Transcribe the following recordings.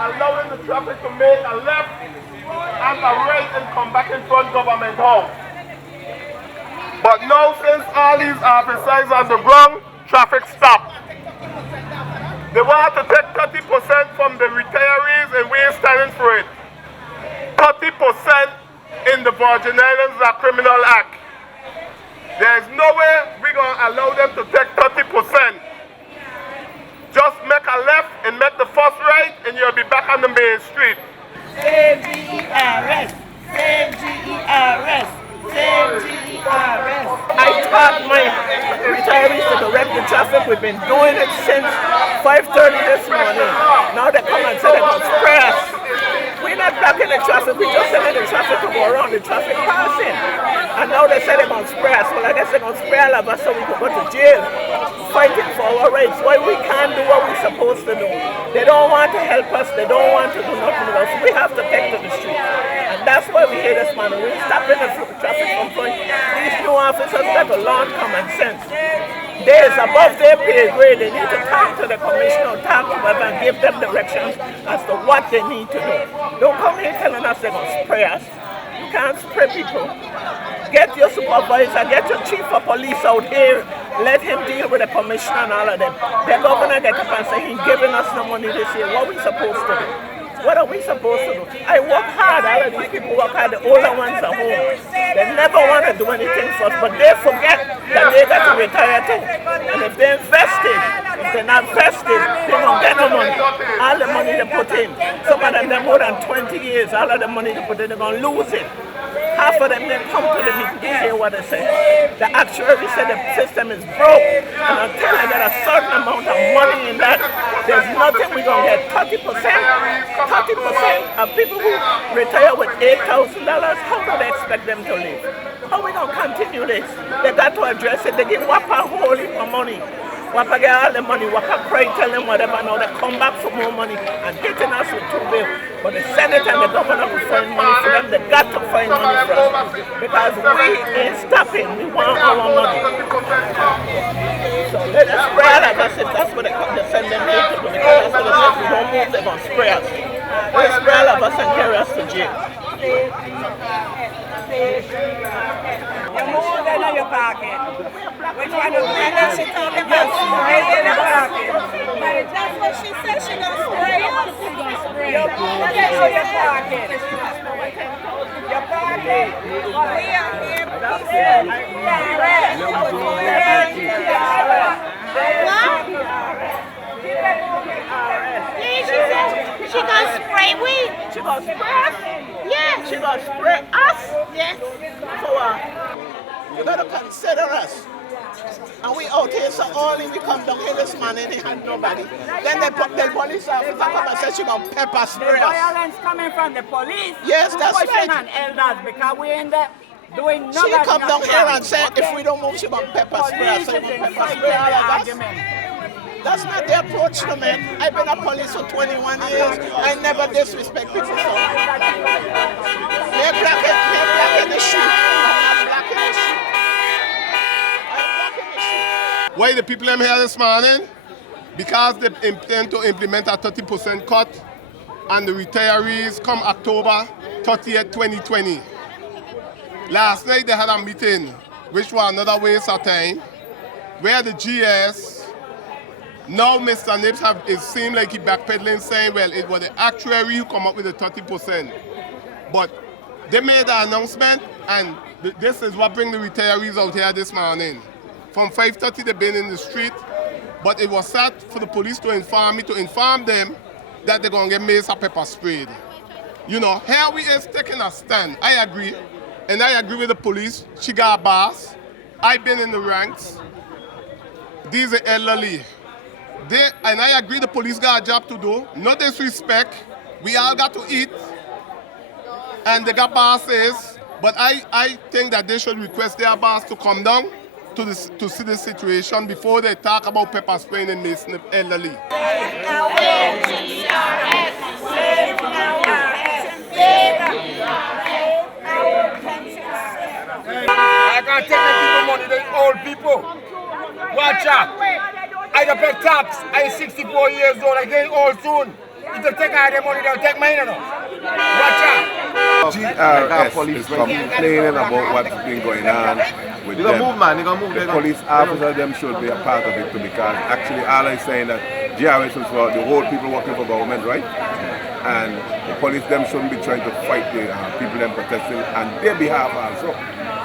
allowing the traffic to make a left and a right and come back in front of Government House. But now, since all these officers on the ground, traffic stopped. They want to take 30% from the retirees and we ain't standing for it. 30% in the Virgin Islands is a criminal act. There's no way we're going to allow them to take 30%. Just make a left and make the first right and you'll be back on the main street. Save GERS! Save GERS! Save GERS! I taught my retirees to direct the traffic. We've been doing it since 5:30 this morning. Now they come and say they're going to spray us. We're not blocking the traffic, we just telling the traffic to go around, the traffic passing. And now they say they're going to spray us. Well, I guess they're going to spray all of us so we can go to jail fighting for our rights. Why we can't do what we're supposed to do. They don't want to help us, they don't want to do nothing with us. We have to take to the streets. And that's why we're here this morning. We're stopping the traffic from front. These new officers got to learn common sense. There's above their pay grade. They need to talk to the commissioner, talk to them and give them directions as to what they need to do. Don't come here telling us they're going to spray us. You can't spray people. Get your supervisor, get your chief of police out here. Let him deal with the commissioner and all of them. The governor get up and say he's giving us no money this year. What are we supposed to do? What are we supposed to do? I work hard. All of these people work hard. The older ones are home. They never want to do anything for us, but they forget that they got to retire too. And if they're invested, if they're not vested, they don't get no money. All the money they put in, some of them they're more than 20 years, all of the money they put in, they're going to lose it. Half of them, they come to the meeting, they hear what they say. The actuary said the system is broke, and until they get a certain amount of money in that, there's nothing we're going to get. 30% of people who retire with $8,000, how do they expect them to live? How are we going to continue this? They got to address it. They give WAPA a whole heap of money. WAPA get all the money. WAPA Croix tell them whatever. Now they come back for more money and hitting us with 2 bills. But the Senate and the governor will find money for them. They got to find money for us. Because we ain't stopping. We want our money. So let us spray all of us if that's what they send them here to do. Because that's what they say. If we don't move, they're going to spray us. They spray all of us and carry us to jail. You move then on your pocket. Which one of them? She told me about spray in the pocket. That's what she said. She gonna spray us. You move then on your pocket. Your pocket. We are here. She gonna spray we? She gonna spray us? Yes. She gonna spray us? Yes. So you gotta consider us. And we out here, so only we come down here this morning, they had nobody. Then they put the police officer come and say she gonna pepper spray us. Violence coming from the police. Yes, that's right. And elders, because we in there doing nothing. She come down here and say if we don't move, she gonna pepper spray us. So you gonna pepper spray all of us? That's not the approach to men. I've been a police for 21 years. I never disrespect people. So. They're blocking the street. I'm blocking the street. I'm blocking the street. Why the people I'm here this morning? Because they intend to implement a 30% cut and the retirees come October 30th, 2020. Last night they had a meeting, which was another waste of time, where the GERS. Now Mr. Nips it seemed like he backpedaling saying, well, it was the actuary who come up with the 30%. But they made an announcement and this is what bring the retirees out here this morning. From 5:30 they've been in the street, but it was set for the police to inform them that they're going to get mace or pepper sprayed. You know, here we is taking a stand. I agree. And I agree with the police. She got a boss. I've been in the ranks. These are elderly. And I agree the police got a job to do. No disrespect. We all got to eat. And they got bosses. But I think that they should request their boss to come down to see the situation before they talk about pepper spraying and macing the elderly. I can't take the people money, the old people. Watch out. I don't pay tax. I'm 64 years old. I'm getting old soon. If they take all their money, they'll take mine, you know. Watch out. GRS is complaining about what's been going on with them. The police officers them should be a part of it too, because actually all is saying that GRS is for the whole people working for government, right? And the police them shouldn't be trying to fight the people them protesting on their behalf also.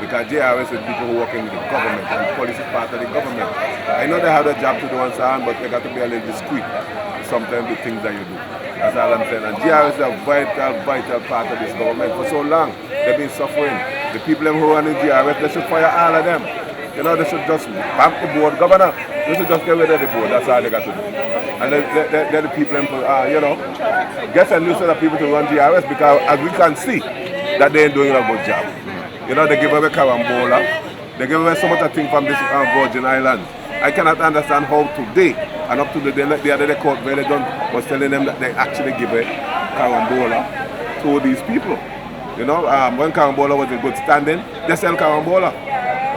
Because GRS is people who work in the government and the police is part of the government. I know they have a job to do and so on, but they got to be a little discreet sometimes the things that you do. That's all I'm saying. And GRS is a vital part of this government for so long. They've been suffering. The people who run in GRS, they should fire all of them. You know, they should just bump the board. Governor, they should just get rid of the board. That's all they got to do. And then the people, you know, get a new set of people to run GRS, because as we can see, that they ain't doing a good job. You know, they give away carambola. They give away so much of things from this Virgin Islands. I cannot understand how today, and up to the other day court where they was telling them that they actually give a carambola to these people. You know, when carambola was in good standing, they sell carambola.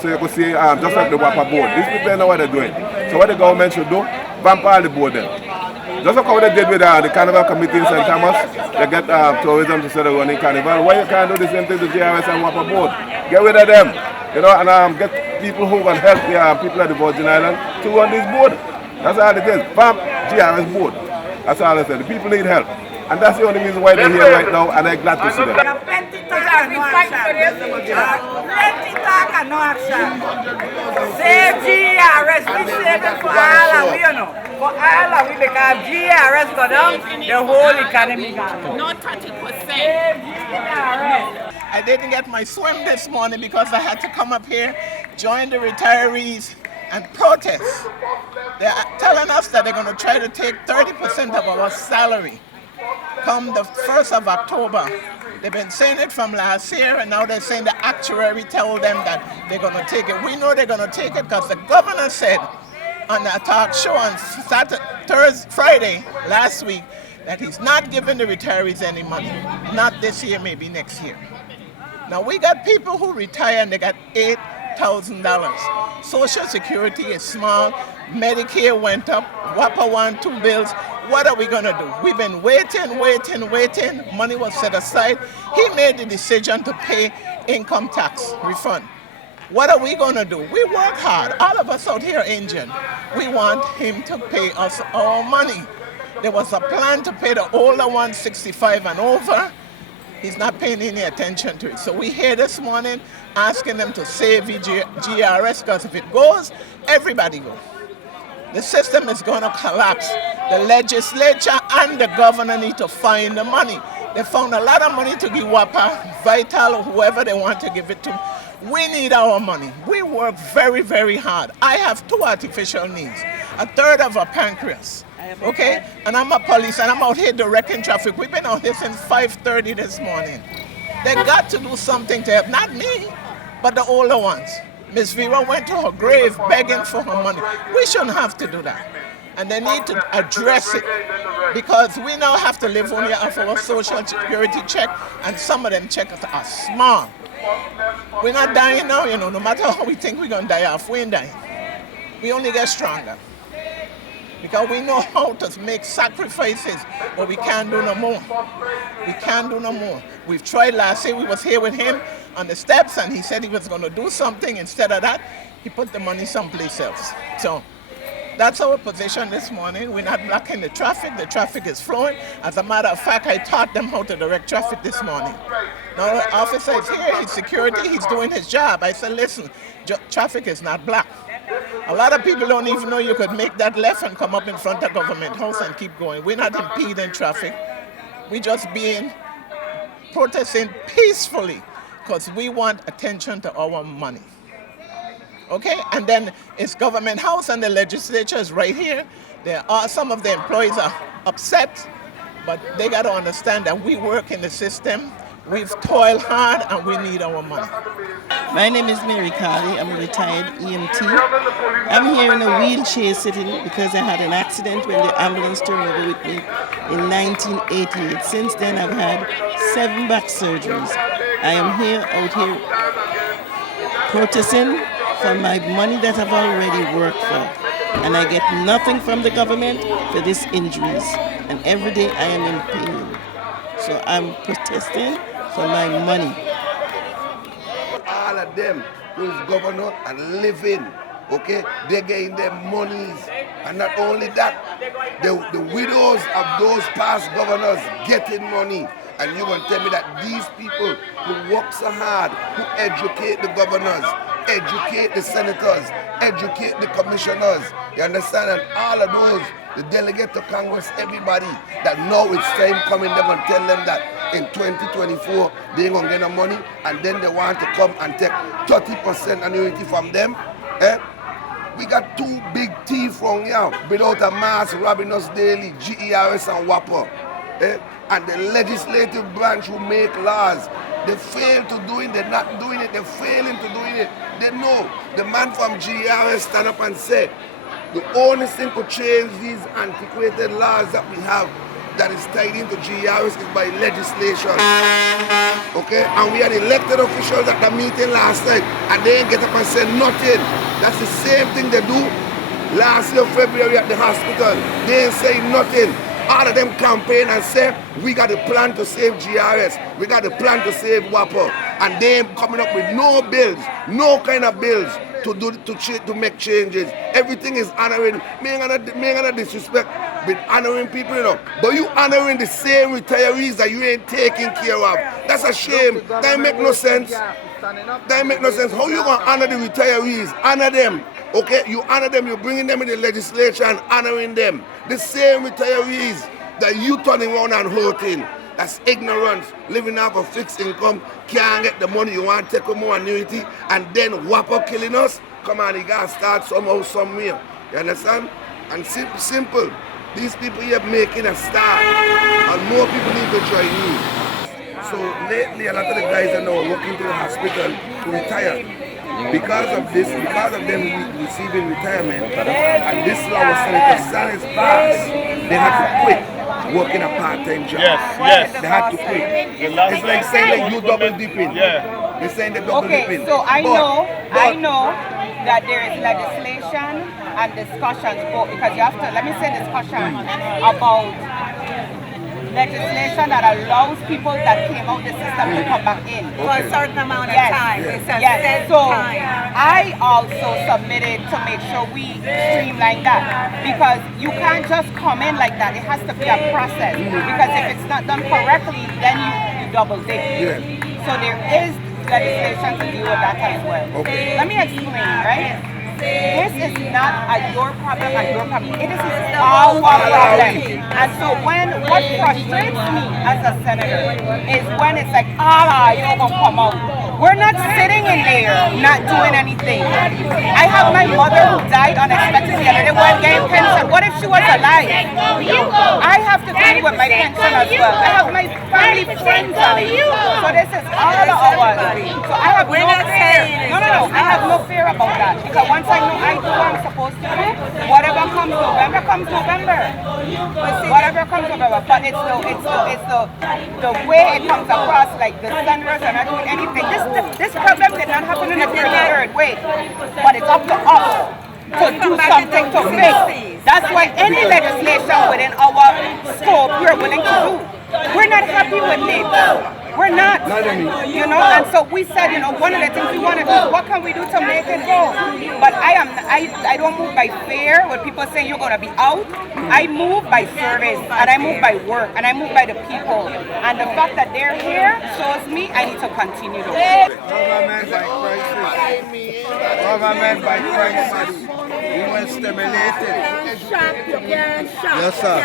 So you could see, just like the Wapper board. These people know what they're doing. So what the government should do, vamp all the board them. Just like how they did with the Carnival Committee in St. Thomas, they get tourism to set a running carnival. Why you can't do the same thing to GRS and Wapper board? Get rid of them. You know, and get people who can help the people at the Virgin Islands to run this board. That's all it is. Vamp GRS board. That's all I said. The people need help. And that's the only reason why they're here right now, and I'm glad to see them. Plenty talk and no action. Save GRS. We save it for all of we, you know. For all of we, because GRS go down, the whole economy gone. Not 30%. Save GRS. I didn't get my swim this morning because I had to come up here, join the retirees and protest. They're telling us that they're going to try to take 30% of our salary come the 1st of October. They've been saying it from last year, and now they're saying the actuary told them that they're going to take it. We know they're going to take it because the governor said on a talk show on Friday last week that he's not giving the retirees any money. Not this year, maybe next year. Now we got people who retire and they got $8,000. Social Security is small. Medicare went up. WAPA 1, 2 bills. What are we going to do? We've been waiting. Money was set aside. He made the decision to pay income tax refund. What are we going to do? We work hard. All of us out here are Indian. We want him to pay us our money. There was a plan to pay the older ones 65 and over. He's not paying any attention to it. So we here this morning asking them to save GRS, because if it goes, everybody goes. The system is going to collapse. The legislature and the governor need to find the money. They found a lot of money to give WAPA, Vital, or whoever they want to give it to. We need our money. We work very, very hard. I have 2 artificial knees, a third of a pancreas. Okay? And I'm a police and I'm out here directing traffic. We've been out here since 5:30 this morning. They got to do something to help, not me, but the older ones. Miss Vera went to her grave begging for her money. We shouldn't have to do that. And they need to address it, because we now have to live only off our social security check, and some of them checks are small. We're not dying now, you know, no matter how we think we're going to die off, we ain't dying. We only get stronger. Because we know how to make sacrifices, but we can't do no more. We can't do no more. We've tried last year. We was here with him on the steps, and he said he was going to do something. Instead of that, he put the money someplace else. So that's our position this morning. We're not blocking the traffic. The traffic is flowing. As a matter of fact, I taught them how to direct traffic this morning. Now the officer is here. He's security. He's doing his job. I said, listen, traffic is not blocked. A lot of people don't even know you could make that left and come up in front of Government House and keep going. We're not impeding traffic. We're just protesting peacefully, because we want attention to our money. Okay? And then it's Government House and the legislature is right here. Some of the employees are upset, but they got to understand that we work in the system. We've toiled hard and we need our money. My name is Mary Carley. I'm a retired EMT. I'm here in a wheelchair sitting because I had an accident when the ambulance turned over with me in 1988. Since then I've had 7 back surgeries. I am out here protesting for my money that I've already worked for. And I get nothing from the government for these injuries. and every day I am in pain. So I'm protesting for my money. All of them who is governor and living, okay, they're getting their monies. And not only that, the widows of those past governors getting money. And you're going to tell me that these people who work so hard, who educate the governors, educate the senators, educate the commissioners, you understand? And all of those, the delegate to Congress, everybody, that now it's time coming, they're going to tell them that in 2024, they ain't going to get no money, and then they want to come and take 30% annuity from them. We got two big thieves from here, without a mask, robbing us daily, GERS and WAPA. And the legislative branch who make laws, they fail to do it, they're not doing it, they're failing to doing it. They know. The man from GERS stand up and say, the only thing to change these antiquated laws that we have that is tied into GERS is by legislation. Okay? And we had elected officials at the meeting last night and they ain't get up and say nothing. That's the same thing they do last year, February at the hospital. They ain't saying nothing. All of them campaign and say, we got a plan to save GRS, we got a plan to save WAPA, and they ain't coming up with no bills, no kind of bills to make changes. Everything is honoring, me ain't gonna disrespect with honoring people, you know, but you honoring the same retirees that you ain't taking care of. That's a shame. That make no sense. That make no sense. How you gonna honor the retirees? Honor them. Okay, you honor them, you're bringing them in the legislature and honoring them. The same retirees that you turning around and hurting. That's ignorance. Living off of fixed income, can't get the money, you want to take a more annuity, and then WAPA killing us? Come on, you gotta start somehow, somewhere. You understand? And simple. These people here making a start, and more people need to join you. So lately, a lot of the guys are now working to the hospital to retire. Because of this, because of them receiving retirement, and this law was Senator Sally's passed, they had to quit working a part-time job. Yes. They had to quit. It's like saying that you double dipping. Yeah. They're saying they're double dipping. Okay, so I know that there is legislation and discussions, because you have to, let me say discussion about legislation that allows people that came out the system to come back in. For a certain amount of time. Yes. So I also submitted to make sure we streamline that, because you can't just come in like that. It has to be a process, because if it's not done correctly, then you double dip. So there is legislation to deal with that as well. Let me explain, right? This is not your problem and your problem. It is our problem. And so what frustrates me as a senator is when it's like, you're gonna come out. We're not sitting in there not doing anything. I have my mother who died unexpectedly and they weren't getting pension. What if she was alive? I have to deal with my pension as well. I have my family friends on it. So this is all of ours. So I have no fear. No. I have no fear about that, because once I know I do what I'm supposed to do, whatever comes November comes November. Whatever comes November. But it's the way it comes across, like the senators are not doing anything. This problem did not happen in the third way, but it's up to us to do something to fix. That's why any legislation within our scope we're willing to do. We're not happy with it. We're not, and so we said, one of the things we want to do is what can we do to make it go? But I don't move by fear when people say you're going to be out. I move by service, and I move by work, and I move by the people. And the fact that they're here shows me I need to continue to work. Government by crisis. We were stimulated. Yes, sir.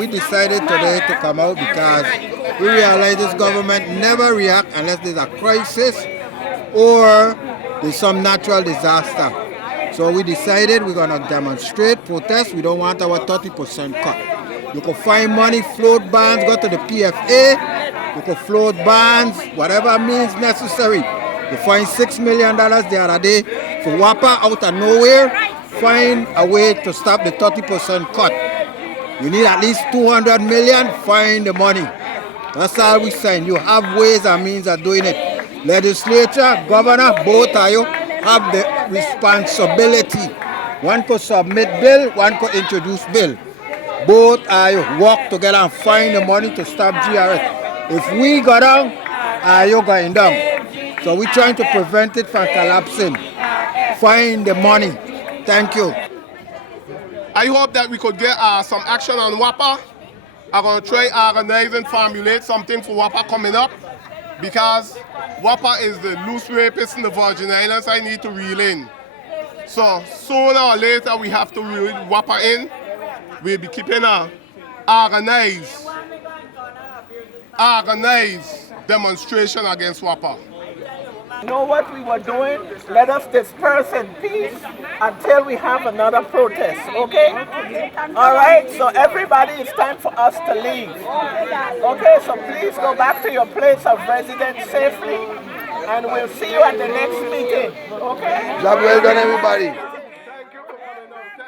We decided today to come out because we realize this government never react unless there's a crisis or there's some natural disaster. So we decided we're going to demonstrate, protest. We don't want our 30% cut. You can find money, float bonds, go to the PFA. You can float bonds, whatever means necessary. You find $6 million the other day for WAPA out of nowhere. Find a way to stop the 30% cut. You need at least 200 million, find the money. That's all we saying. You have ways and means of doing it. Legislature, governor, both of you have the responsibility. One could submit bill, one could introduce bill. both work together and find the money to stop GRS. If we go down, you going down. So we're trying to prevent it from collapsing. Find the money. Thank you. I hope that we could get some action on WAPA. I'm going to try organize and formulate something for WAPA coming up, because WAPA is the loose rapist in the Virgin Islands I need to reel in. So sooner or later we have to reel WAPA in. We'll be keeping a organized demonstration against WAPA. You know what we were doing? Let us disperse in peace until we have another protest, okay? All right, so everybody, it's time for us to leave. Okay, so please go back to your place of residence safely, and we'll see you at the next meeting, okay? Job well done, everybody.